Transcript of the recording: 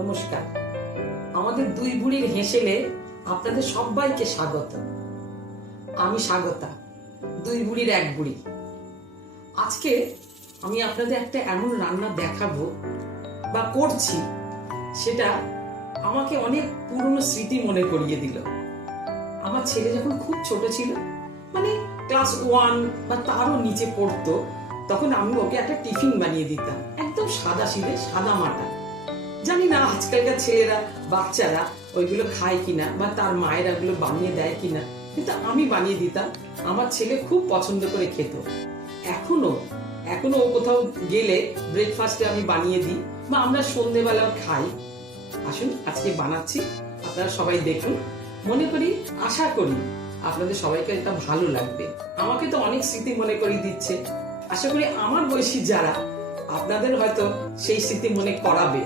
নমস্কার। আমাদের দুই বুড়ির হেসেলে আপনাদের সবাইকে স্বাগত। আমি স্বাগতা, দুই বুড়ির এক বুড়ি। আজকে আমি আপনাদের একটা এমন রান্না দেখাবো বা করছি, সেটা আমাকে অনেক পুরনো স্মৃতি মনে করিয়ে দিল। আমার ছেলে যখন খুব ছোট ছিল, মানে ক্লাস 1 বা তারও নিচে পড়তো, তখন আমি ওকে একটা টিফিন বানিয়ে দিতাম, একদম সাদা সিধে সাদা মাটা। জানি না আজকালকার ছেলেরা, বাচ্চারা ওইগুলো খায় কিনা বা তার মায়েরা ওগুলো বানিয়ে দেয় কিনা, কিন্তু আমি বানিয়ে দিতাম। আমার ছেলে খুব পছন্দ করে খেত। এখনো এখনো ও কোথাও গেলে ব্রেকফাস্টে আমি বানিয়ে দিই বা আমরা সন্ধ্যেবেলাও খাই। আসুন, আজকে বানাচ্ছি, আপনারা সবাই দেখুন। মনে করি, আশা করি আপনাদের সবাইকে এটা ভালো লাগবে। আমাকে তো অনেক স্মৃতি মনে করিয়ে দিচ্ছে। আশা করি আমার বয়সী যারা, আপনাদের হয়তো সেই স্মৃতি মনে করাবে।